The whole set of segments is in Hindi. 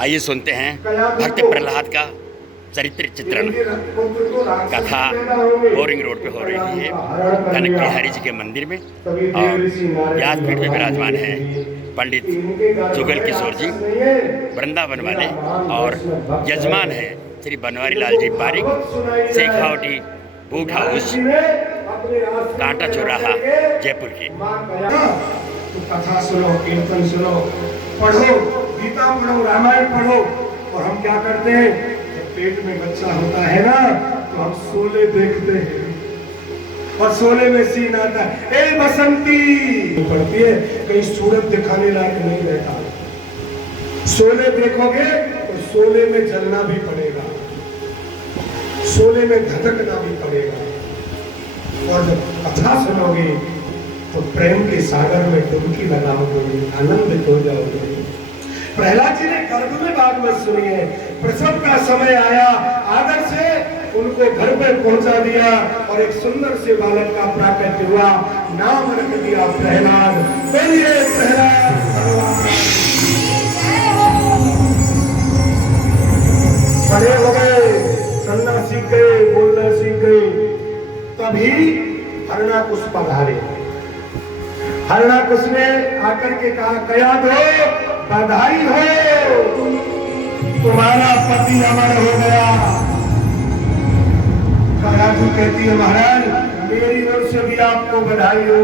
आइए सुनते हैं भक्त प्रहलाद का चरित्र चित्रण। कथा बोरिंग रोड पे हो रही है कनक बिहारी जी के मंदिर में, और व्यासपीठ में विराजमान है पंडित जुगल किशोर जी वृंदावन वाले, और यजमान है श्री बनवारी लाल जी पारिक, शेखावटी बूट हाउस, कांटा चौराहा, जयपुर के। कथा सुनो, कीर्तन सुनो, पढ़ो, गीता पढ़ो, रामायण पढ़ो। और हम क्या करते हैं, जब पेट में बच्चा होता है ना, तो हम शोले देखते हैं, और शोले में सीन आता है, ए बसंती पड़ती है, कहीं सूरत दिखाने लायक नहीं रहता। शोले देखोगे तो शोले में जलना भी पड़ेगा, शोले में धधकना भी पड़ेगा। और जब कथा सुनोगे तो प्रेम के सागर में डुबकी लगाओगे, आनंदित हो जाओगे। प्रहलाद जी ने गर्भ में भागवत सुनी है, प्रसव का समय आया, आदर से उनको घर पर पहुंचा दिया, और एक सुंदर से बालक का प्राकट्य हुआ, नाम रख दिया प्रहलाद। बोलिए प्रहलाद भगवान। बड़े हो गए, चलना सीख गए, बोलना सीख गए, तभी हरणाकुश पधारे। हरणाकुश ने आकर के कहा, कयाद हो, बधाई हो, तुम्हारा पति अमर हो गया। कयादू कहती है, महाराज मेरी ओर से भी आपको बधाई हो,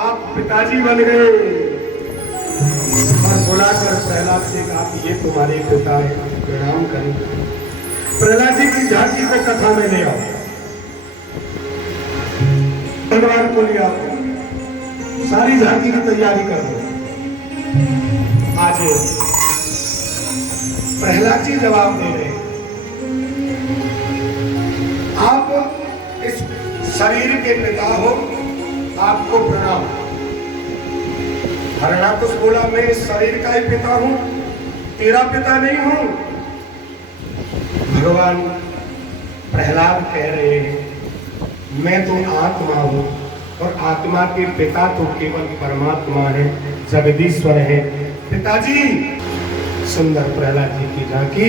आप पिताजी बन गए। और बुलाकर प्रहलाद से कहा कि ये तुम्हारे पिता है, प्रणाम करें। प्रहलाद जी की झांकी को कथा में ले आओ, भगवान को लिया, सारी झांकी की तैयारी कर दो। आज प्रहलाद जी जवाब दे रहे हैं, आप इस शरीर के पिता हो, आपको प्रणाम। हरणाकुश बोला, मैं इस शरीर का ही पिता हूं, तेरा पिता नहीं हूं। भगवान प्रहलाद कह रहे हैं, मैं तो आत्मा हूं, और आत्मा के पिता तो केवल परमात्मा है, जगदीश्वर है। पिताजी, सुंदर प्रहलाद जी की झांकी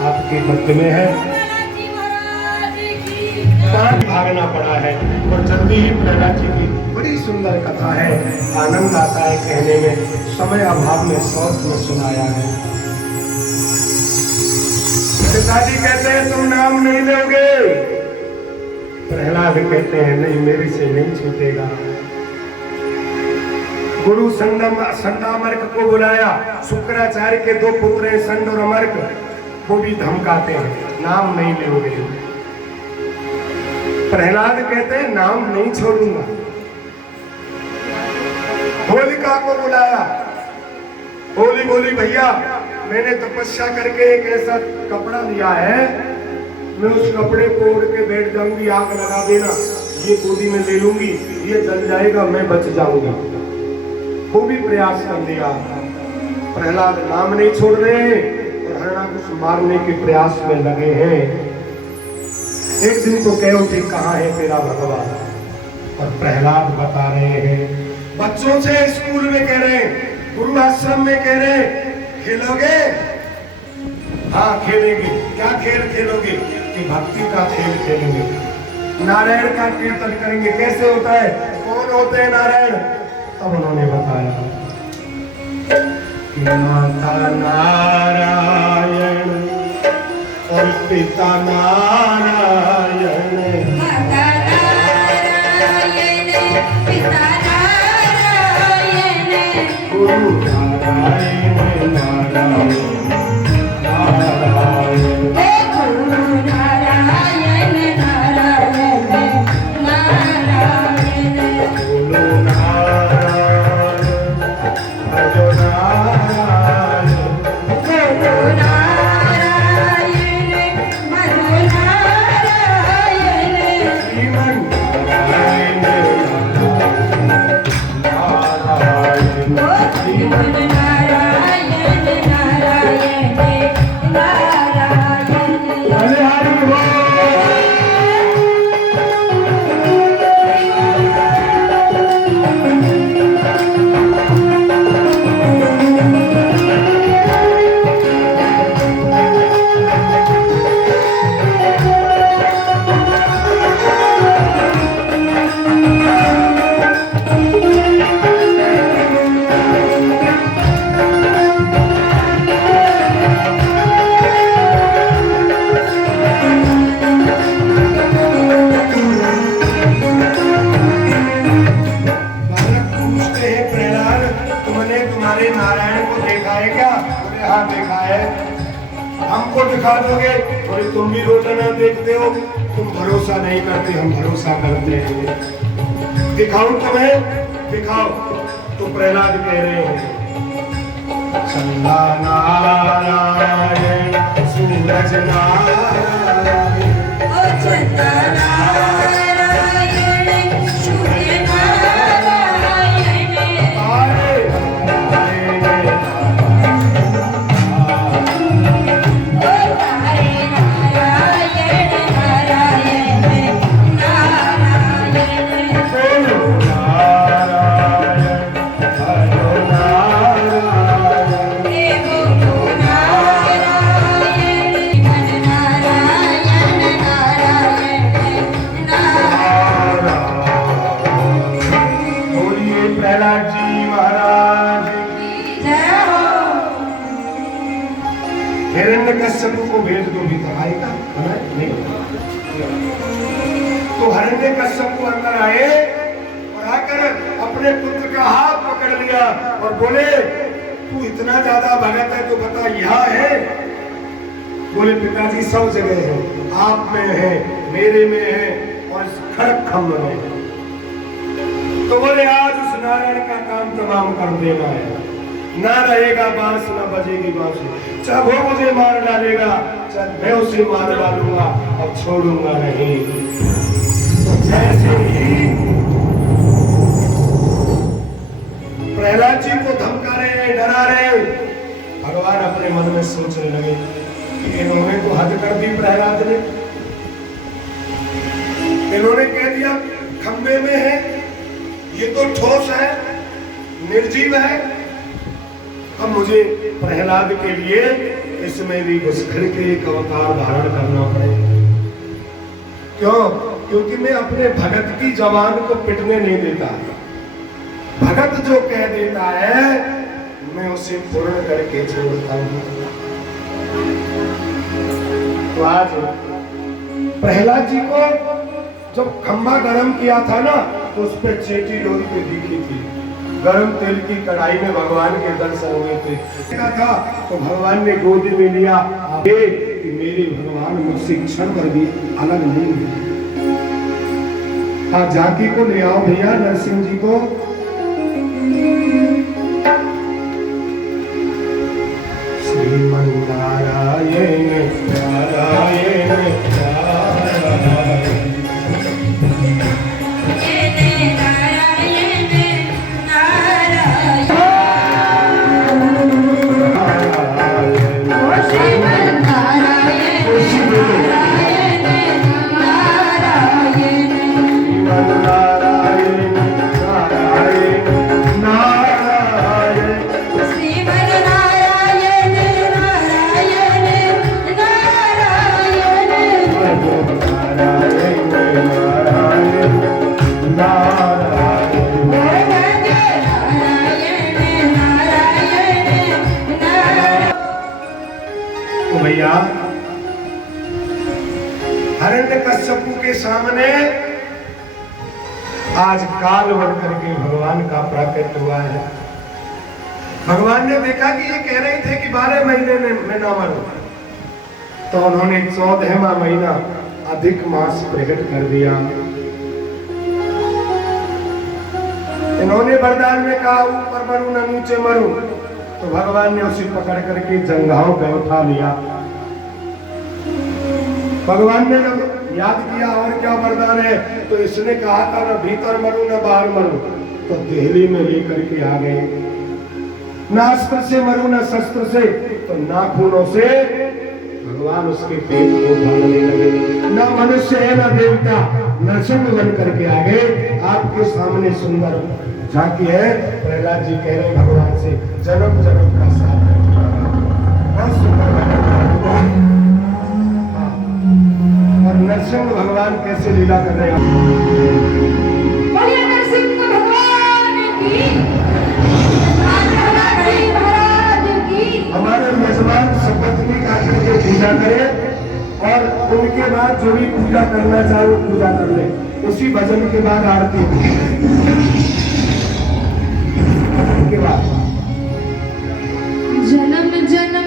आपके मध्य में है। कहाँ भागना पड़ा है, और जल्दी ही प्रहलाद जी की बड़ी सुंदर कथा है, आनंद आता है कहने में, समय अभाव में शौक में सुनाया है। पिताजी कहते हैं, तुम नाम नहीं लोगे। प्रहलाद कहते हैं, नहीं, मेरे से नहीं छूटेगा। गुरु संडामर्क को बुलाया, शुक्राचार्य के दो पुत्र हैं, संड और अमर्क, वो भी धमकाते हैं, नाम नहीं लोगे। प्रहलाद कहते हैं, नाम नहीं छोड़ूंगा। होलिका को बुलाया, होली बोली, भैया मैंने तपस्या करके एक ऐसा कपड़ा लिया है, मैं उस कपड़े को ओढ़ के बैठ जाऊंगी, आग लगा देना, ये गोदी में ले लूंगी, ये जल जाएगा, मैं बच जाऊंगा। वो भी प्रयास कर लिया। प्रहलाद नाम नहीं छोड़ रहे, और हरणाकुश मारने के प्रयास में लगे हैं। एक दिन तो कह उठे, कहाँ है तेरा भगवान? और प्रहलाद बता रहे हैं, बच्चों से स्कूल में कह रहे हैं, गुरु आश्रम में कह रहे हैं, खेलोगे? हाँ खेलेंगे। क्या खेल खेलोगे? कि भक्ति का खेल खेलेंगे, नारायण का कीर्तन करेंगे। कैसे होता है, कौन होते हैं नारायण? तब उन्होंने बताया कि माता नारायण और पिता नारायण, माता नारायण, पिता नारायण, गुरु नारायण नारायण नारायण, अपने यहाँ देखा है? हमको दिखा दोगे? और तुम भी रोजाना देखते हो, तुम भरोसा नहीं करते, हम भरोसा करते हैं। दिखाऊं तुम्हें? दिखाओ। तो प्रहलाद कह रहे हैं, चंदा नारायण सूरज नारायण, चंदा नारायण सूर्य नारायण, प्रहलाद जी महाराज हिरण्यकश्यप को भेज दो भीतर, आएगा? नहीं। तो हिरण्यकश्यप को अंदर आए और आकर अपने पुत्र का हाथ पकड़ लिया और बोले, तू इतना ज्यादा भगत है तो बता यहाँ है? बोले, पिताजी सब जगह है, आप में है, मेरे में है और इस खड़क खम्भ में है। तो बोले, आज उस नारायण का काम तमाम कर देना है, ना रहेगा बांस ना बजेगी बांसुरी, चाहे वो मुझे मार डालेगा, चाहे मैं उसे मार डालूंगा और छोड़ूंगा नहीं। तो जैसे ही प्रहलाद जी को धमका रहे हैं, डरा रहे हैं, भगवान अपने मन में सोचने लगे कि इन्होंने तो हद कर दी। प्रहलाद ने, इन्होंने कह दिया खंबे में है, ये तो ठोस है, निर्जीव है, अब मुझे प्रहलाद के लिए इसमें भी घुसखड़ के एक अवतार धारण करना पड़ेगा। क्यों? क्योंकि मैं अपने भगत की जवान को पिटने नहीं देता। भगत जो कह देता है मैं उसे पूर्ण करके छोड़ता हूं। तो आज प्रहलाद जी को जब खंभा गरम किया था ना, तो उस पर चेटी लोरी पे दिखी थी, गरम तेल की कढ़ाई में भगवान के दर्शन हुए थे। था तो भगवान ने गोद में लिया कि मेरे भगवान मुझसे क्षण भर भी अलग नहीं है। हाँ, झांकी को ले आओ भैया, नरसिंह जी को। श्रीमन नारायण नारायण हिरण्यकश्यप के सामने आज काल बन करके भगवान का प्रकट हुआ है। भगवान ने देखा कि ये कह रहे थे कि 12 महीने में ना मरूं, तो उन्होंने 14वां महीना अधिक मास प्रकट कर दिया। इन्होंने वरदान में कहा ऊपर मरूं ना नीचे मरूं, तो भगवान ने उसे पकड़ करके जंघाओं पे उठा लिया। भगवान ने जब याद किया और क्या वरदान है, तो इसने कहा था ना भीतर मरूं ना बाहर मरूं, तो देहली में लेकर के आ गए। ना अस्त्र से मरूं ना शस्त्र से, तो नाखूनों से भगवान उसके पेट को फाड़ने लगे। ना मनुष्य है ना देवता, नरसिंह बन करके आ गए। आपके सामने सुंदर झांकी है। प्रहलाद जी कह रहे भगवान से, जन्म जन्म का साथ है, बहुत सुंदर। और नरसिंह भगवान कैसे लीला कर रहे हैं। बोलिए नरसिंह भगवान की, महाराज की। हमारे मेजबान सपत्नी का करके पूजा करें और उनके बाद जो भी पूजा करना चाहे वो पूजा कर ले। उसी भजन के बाद आरती के बाद जन्म जन्म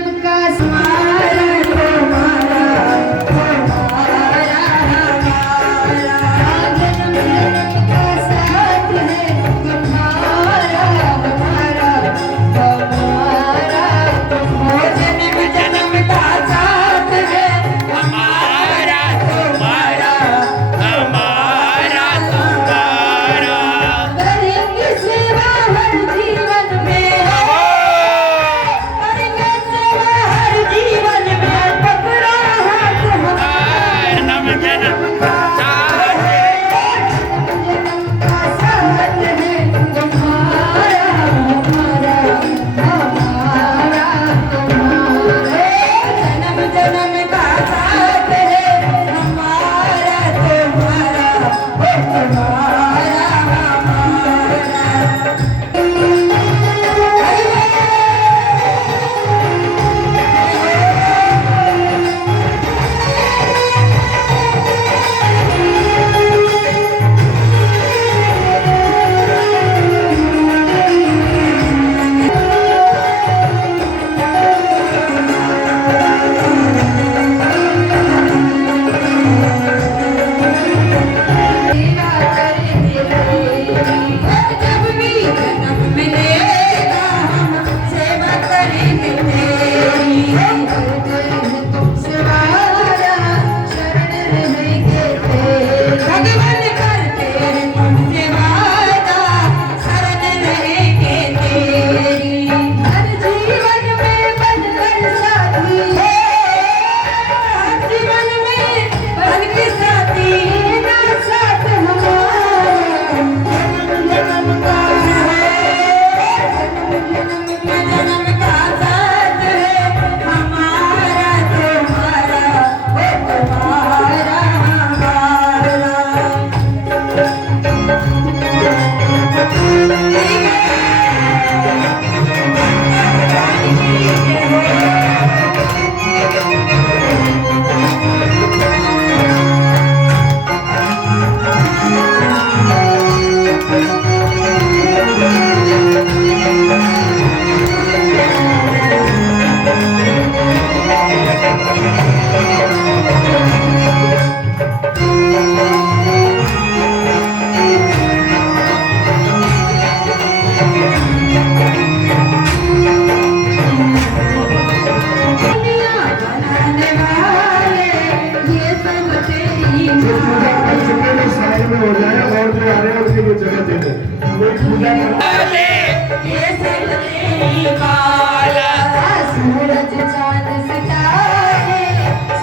आज चांद सितारे,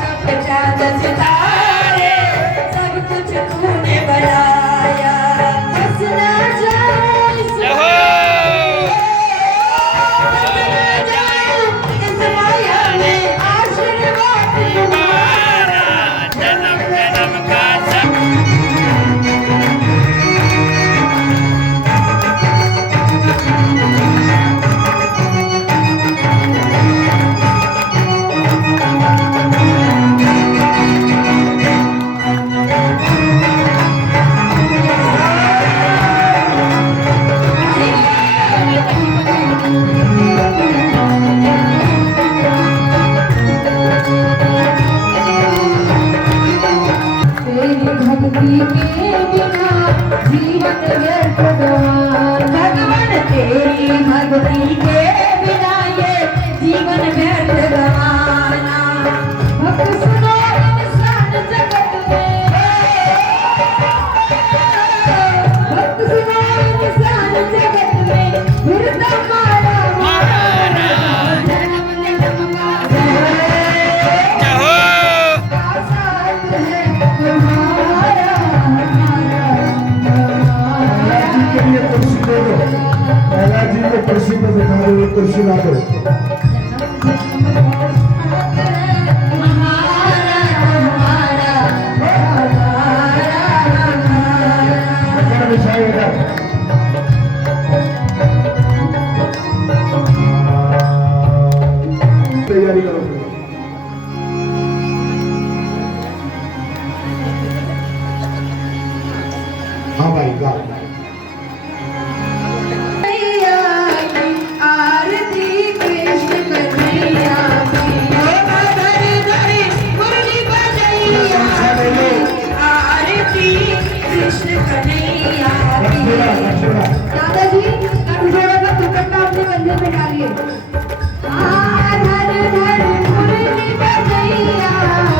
सब चांद सितारे, सब कुछ तूने बनाया, बस ना जाए इस इस माया में आशीर्वाद तुम्हारा। जन्म जन्म का सब तेरी भक्ति के बिना जीवन व्यर्थ गवान, भगवान तेरी भक्ति के बिना ये जीवन व्यर्थ गवाना। भक्त सुनो इंसान जगत में, भक्त सुनो इंसान जगत में, फिरता मारा मारा, जन्म जन्म का जहो साथ है तुम्हारा, महाराज जी के लिए कुर्सी दे दो, महाराज जी को कुर्सी पर बिठा दो, एक कुर्सी ला दो। ऊपर बिछाइएगा। तैयारी करो। हाँ भाई गा। आरती कृष्ण कन्हैया की, धरी धरी मुरली बजैया की, आरती कृष्ण कन्हैया की। दादाजी कटोरा का दुपट्टा अपने कंधे पे डालिए। धर धर मुरली बजैया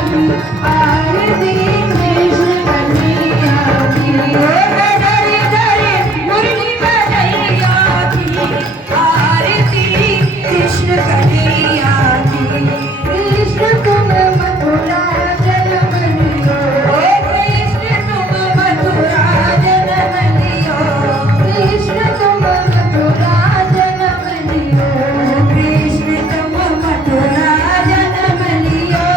की, आरती कृष्ण कन्हैया की, धरी धरी मुरली बजैया की, आरती कृष्ण कन्हैया की। कृष्ण तुम मथुरा जन्म लियो, कृष्ण तुम मथुरा जन्म लियो, कृष्ण तुम मथुरा जन्म लियो, कृष्ण तुम मथुरा जन्म लियो।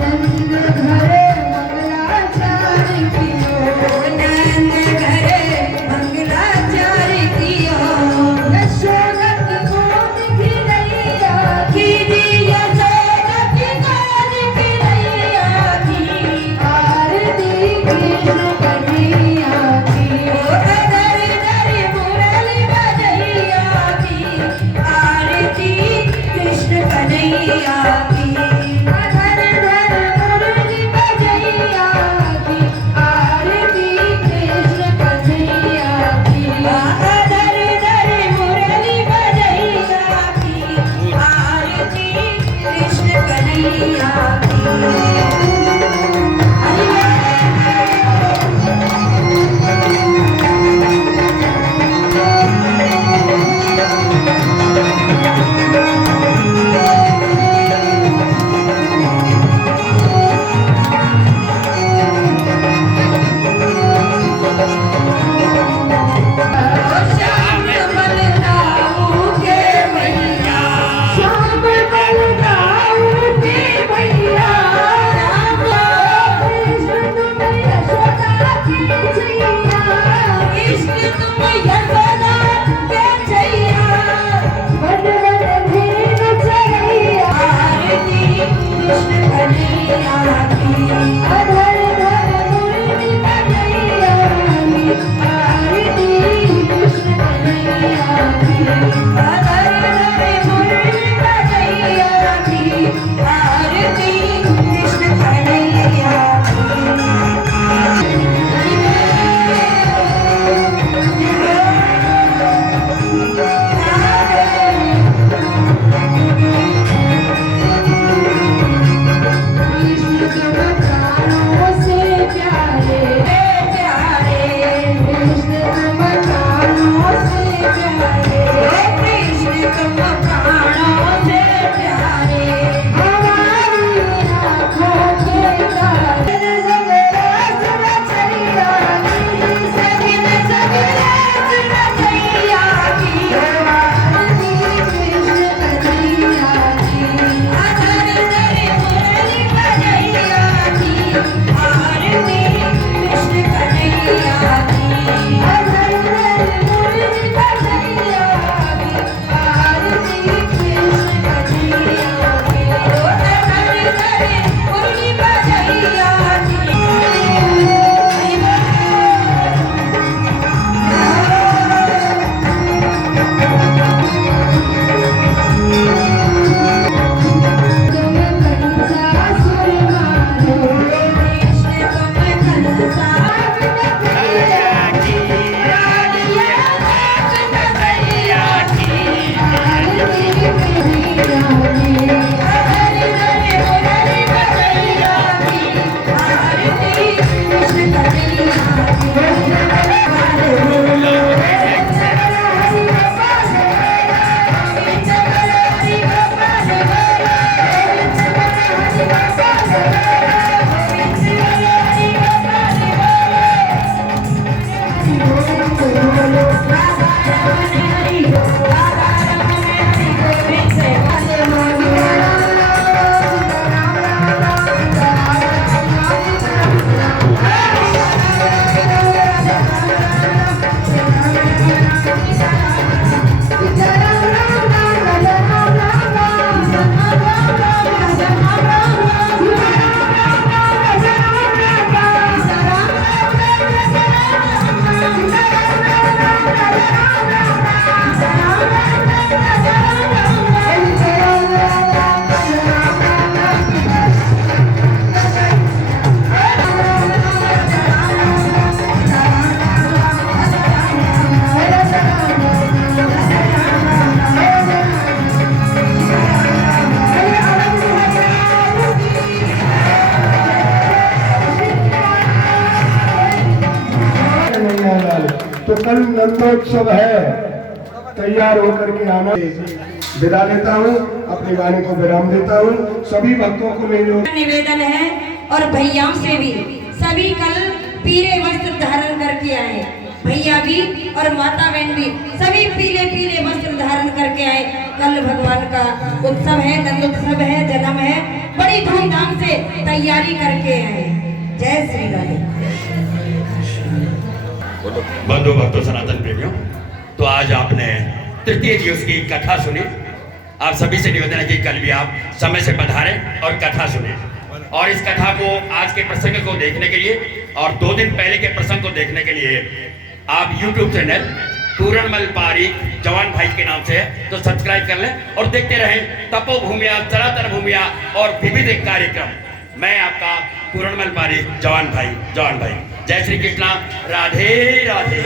नंद घरे मंगलाचार कियो, नंद घरे मंगलाचार कियो। यशोदा की गोद खिलैया की, यशोदा की गोद खिलैया की, आरती कृष्ण कन्हैया की। धरी धरी मुरली बजैया की, आरती कृष्ण कन्हैया की। धर धर मुरली बजैया की, आरती कृष्ण कन्हैया की। धर धर मुरली बजैया की, आरती कृष्ण कन्हैया की। श्याम बलराम के मैया, श्याम बलराम के कल नंदोत्सव है, तैयार होकर के आना। विदा लेता हूँ, अपने गाने को विराम देता हूँ। सभी भक्तों को मेरे निवेदन है और भैयाओं से भी, सभी कल पीले वस्त्र धारण करके आए, भैया भी और माता बहन भी सभी पीले पीले वस्त्र धारण करके आए। कल भगवान का उत्सव है, नंदोत्सव है, जन्म है, बड़ी धूमधाम से तैयारी करके आए। जय श्री राधे। बंधु भक्तों, सनातन प्रेमियों, तो आज आपने तृतीय दिवस की कथा सुनी। आप सभी से निवेदन है कि कल भी आप समय से पधारें और कथा सुने। और इस कथा को, आज के प्रसंग को देखने के लिए और 2 दिन पहले के प्रसंग को देखने के लिए आप YouTube चैनल पूरणमल पारीक जवान भाई के नाम से है, तो सब्सक्राइब कर लें और देखते रहें तपोभूमिया, सनातन भूमिया और विविध कार्यक्रम। मैं आपका पूरणमल पारीक जवान भाई। जय श्री कृष्णा, राधे राधे।